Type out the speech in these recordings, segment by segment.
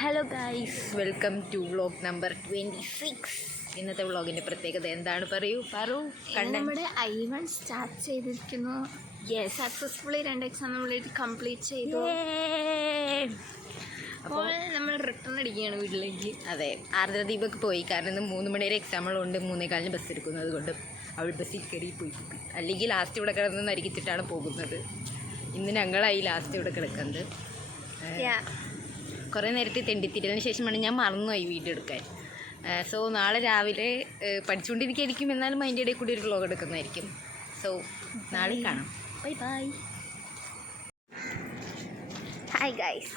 Hello guys, welcome to vlog number 26. ഇന്നത്തെ വ്ളോഗിൻ്റെ പ്രത്യേകത എന്താണ് പറയൂ നമ്മുടെ I1 സ്റ്റാർട്ട് ചെയ്തിരിക്കുന്നു. സക്സസ്ഫുള്ളി 2 എക്സാം നമ്മൾ കംപ്ലീറ്റ് ചെയ്തു. അപ്പോൾ നമ്മൾ റിട്ടേൺ അടിക്കുകയാണ് വീട്ടിലേക്ക്. അതെ, ആർദ്രദീപക്ക് പോയി. കാരണം ഇന്ന് 3 മണി വരെ എക്സാമുകളുണ്ട്. 3:15 ബസ് എടുക്കുന്നത്. അതുകൊണ്ട് അവൾ ബസ്സിൽ കയറി പോയി. അല്ലെങ്കിൽ ലാസ്റ്റ് ഇവിടെ കിടന്ന് നരിക്കിച്ചിട്ടാണ് പോകുന്നത്. ഇന്ന് ഞങ്ങളായി ലാസ്റ്റ് ഇവിടെ കിടക്കുന്നത്. കുറേ നേരത്തെ തെണ്ടിത്തിരിയതിന് ശേഷമാണ് ഞാൻ മറന്നുപോയി വീഡിയോ എടുക്കാൻ. സോ നാളെ രാവിലെ പഠിച്ചുകൊണ്ടിരിക്കുകയായിരിക്കും. എന്നാലും അതിൻ്റെ ഇടയിൽ കൂടി ഒരു വ്ളോഗ് എടുക്കുന്നതായിരിക്കും. സോ നാളെ കാണാം. Bye bye. Hi guys.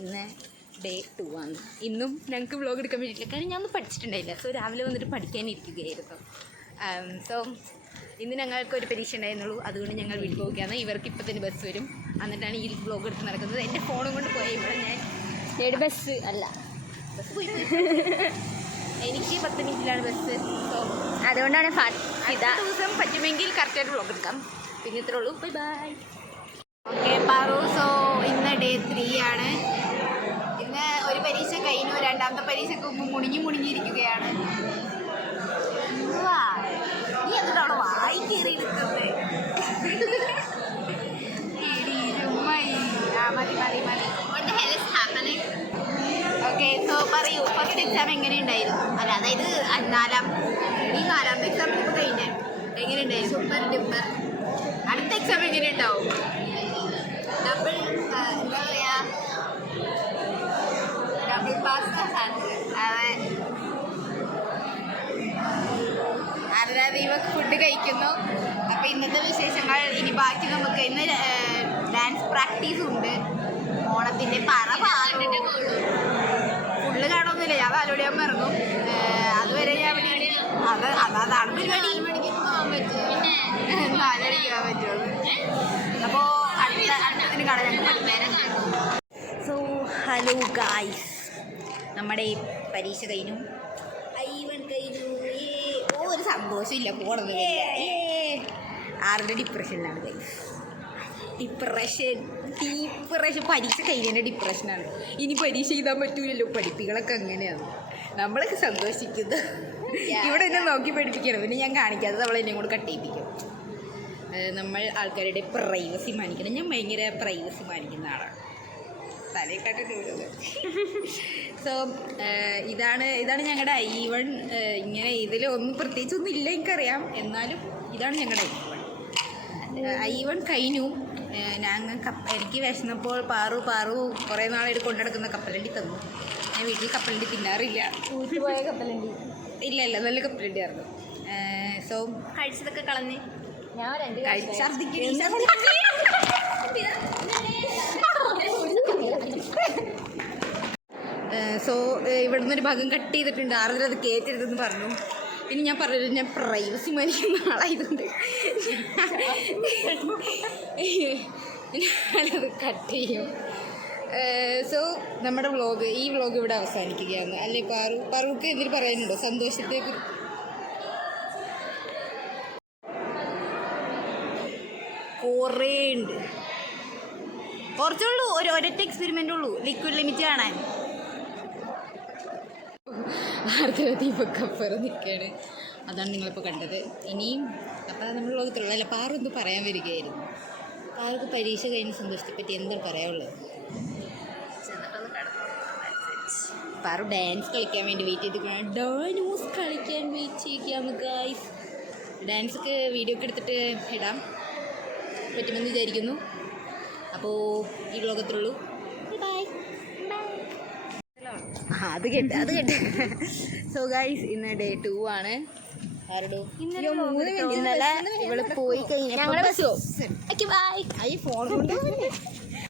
ഇന്ന് ഡേ 2 ആണ്. ഇന്നും ഞങ്ങൾക്ക് വ്ളോഗ് എടുക്കാൻ വേണ്ടിയിട്ടില്ല. കാരണം ഞാനൊന്നും പഠിച്ചിട്ടുണ്ടായില്ല. സോ രാവിലെ വന്നിട്ട് പഠിക്കാനിരിക്കുകയായിരുന്നു. സോ ഇന്ന് ഞങ്ങൾക്കൊരു പരീക്ഷ ഉണ്ടായിരുന്നുള്ളൂ. അതുകൊണ്ട് ഞങ്ങൾ വീട്ടിൽ പോവുകയാണ്. ഇവർക്ക് ഇപ്പം തന്നെ ബസ് വരും. എന്നിട്ടാണ് ഈ വ്ളോഗ് എടുത്ത് നടക്കുന്നത്. എൻ്റെ ഫോണും കൊണ്ട് പോയ ഇവിടെ ഞാൻ ബസ് അല്ല, ബസ് പോയി. എനിക്ക് 10 മിനിറ്റിലാണ് ബസ്. സോ അതുകൊണ്ടാണ് അടുത്ത ദിവസം പറ്റുമെങ്കിൽ കറക്റ്റായിട്ട് വ്ളോഗ് എടുക്കാം. പിന്നെ ഇത്രേ ഉള്ളൂ. Bye bye. Okay Paru. So ഇന്ന് ഡേ 3 ആണ്. ഇന്ന് ഒരു പരീക്ഷ കഴിഞ്ഞു. രണ്ടാമത്തെ പരീക്ഷയ്ക്ക് മുമ്പ് മുണിങ്ങിയിരിക്കുകയാണ്. നീ എന്നിട്ട് അവിടെ വായി കയറി എടുക്കുന്നത്. ഓക്കെ, സോ പറയൂ, ഫസ്റ്റ് എക്സാം എങ്ങനെയുണ്ടായിരുന്നു? അല്ല, അതായത് നാലാമത്തെ എക്സാം ഇപ്പോൾ കഴിഞ്ഞേ. എങ്ങനെയുണ്ടായിരുന്നു? Super duper. അടുത്ത എക്സാം എങ്ങനെ ഉണ്ടാവും? ഡബിൾ എന്താ പറയുക, ഡബിൾ പാസ്. അതെ, ആരാധീപക് ഫുഡ് കഴിക്കുന്നു. അപ്പോൾ ഇന്നത്തെ വിശേഷങ്ങൾ ഇനി ബാക്കി നമുക്ക്. ഇന്ന് ഡാൻസ് പ്രാക്ടീസും ഉണ്ട്. ഓണത്തിൻ്റെ ഫുള്ള് കാണുമൊന്നുമില്ല. ഞാൻ 4 മണിയാകുമ്പോൾ ഇറങ്ങും. അതുവരെ ഞാൻ അതാണ് പരിപാടി. 4 മണിക്ക് പോകാൻ പറ്റുള്ളൂ. അപ്പോൾ അടുത്തതിന് കാണാൻ ഞങ്ങൾ. സോ ഹലോ ഗായ്സ്, നമ്മുടെ പരീക്ഷ കഴിഞ്ഞു. I1 കഴിഞ്ഞു. ഒരു സന്തോഷമില്ല പോണത്. ആരുടെ ഡിപ്രഷനിലാണ് ഗൈസ്. ഡിപ്രഷൻ പരീക്ഷ കഴിഞ്ഞതിൻ്റെ ഡിപ്രഷനാണ്. ഇനി പരീക്ഷ എഴുതാൻ പറ്റൂലല്ലോ. പഠിപ്പികളൊക്കെ അങ്ങനെയാണ്. നമ്മളൊക്കെ സന്തോഷിക്കുന്നത്. ഇവിടെ എന്നെ നോക്കി പഠിപ്പിക്കണം. പിന്നെ ഞാൻ കാണിക്കാതെ അവൾ എന്നെ കൂടെ കട്ടിപ്പിക്കും. നമ്മൾ ആൾക്കാരുടെ പ്രൈവസി മാനിക്കണം. ഞാൻ ഭയങ്കര പ്രൈവസി മാനിക്കുന്ന ആളാണ്. തലയെക്കാട്ടുള്ളത്. സോ ഇതാണ് ഞങ്ങളുടെ I1. ഇങ്ങനെ ഇതിൽ ഒന്നും പ്രത്യേകിച്ചൊന്നും ഇല്ല എനിക്കറിയാം. എന്നാലും ഇതാണ് ഞങ്ങളുടെ I1 കഴിഞ്ഞു. എനിക്ക് വിശന്നപ്പോൾ പാറു കുറേ നാളായിട്ട് കൊണ്ടുനടക്കുന്ന കപ്പലണ്ടി തന്നു. ഞാൻ വീട്ടിൽ കപ്പലണ്ടി തിന്നാറില്ല. പോയ കപ്പലണ്ടി ഇല്ല, നല്ല കപ്പലണ്ടി ആയിരുന്നു. സോ കഴിച്ചതൊക്കെ കളഞ്ഞ് ഞാൻ സോ ഇവിടെ നിന്നൊരു ഭാഗം കട്ട് ചെയ്തിട്ടുണ്ട്. ആർദ്ര അത് കയറ്റരുതെന്ന് പറഞ്ഞു. പിന്നെ ഞാൻ പറഞ്ഞത് ഞാൻ പ്രൈവസി മാനിക്കുന്ന ആളായതുകൊണ്ട് ഞാനത് കട്ട് ചെയ്യും. സോ നമ്മുടെ ഈ വ്ളോഗ് ഇവിടെ അവസാനിക്കുകയാണ്. അല്ലേ പാറുക്ക് എന്തിനു പറയാനുണ്ടോ? സന്തോഷത്തേക്ക് കുറേ ഉണ്ട്. കുറച്ചുള്ളൂ. ഒരൊറ്റ എക്സ്പെരിമെൻ്റ് ഉള്ളൂ. ലിക്വിഡ് ലിമിറ്റ് കാണാൻ. ആർദ്രദീപക്കപ്പുറം നിൽക്കുകയാണ്. അതാണ് നിങ്ങളിപ്പോൾ കണ്ടത്. ഇനിയും അപ്പോൾ നമ്മൾ ലോകത്തുള്ള അല്ല. പാറു എന്ത് പറയാൻ വരികയായിരുന്നു. പാറുക്ക് പരീക്ഷ കഴിഞ്ഞ് സന്തോഷത്തെ പറ്റി എന്താണ് പറയാനുള്ളത്? പാറു ഡാൻസ് കളിക്കാൻ വേണ്ടി വെയിറ്റ് ചെയ്തിരിക്കുകയാണ്. ഡാൻസ് കളിക്കാൻ വെയിറ്റ് ചെയ്യുകയാണ് ഗായ്സ്. ഡാൻസൊക്കെ വീഡിയോ ഒക്കെ എടുത്തിട്ട് ഇടാം പറ്റുമെന്ന് വിചാരിക്കുന്നു. അപ്പോൾ ഈ വ്ളോഗത്തിലുള്ളൂ. ബൈ. അത് കേട്ട്. സോ ഗൈസ്, ഇന്ന് ഡേ 2 ആണ്. ഇന്നലെ ഇവിടെ പോയി കഴിഞ്ഞാൽ ഫോൺ കൊണ്ട്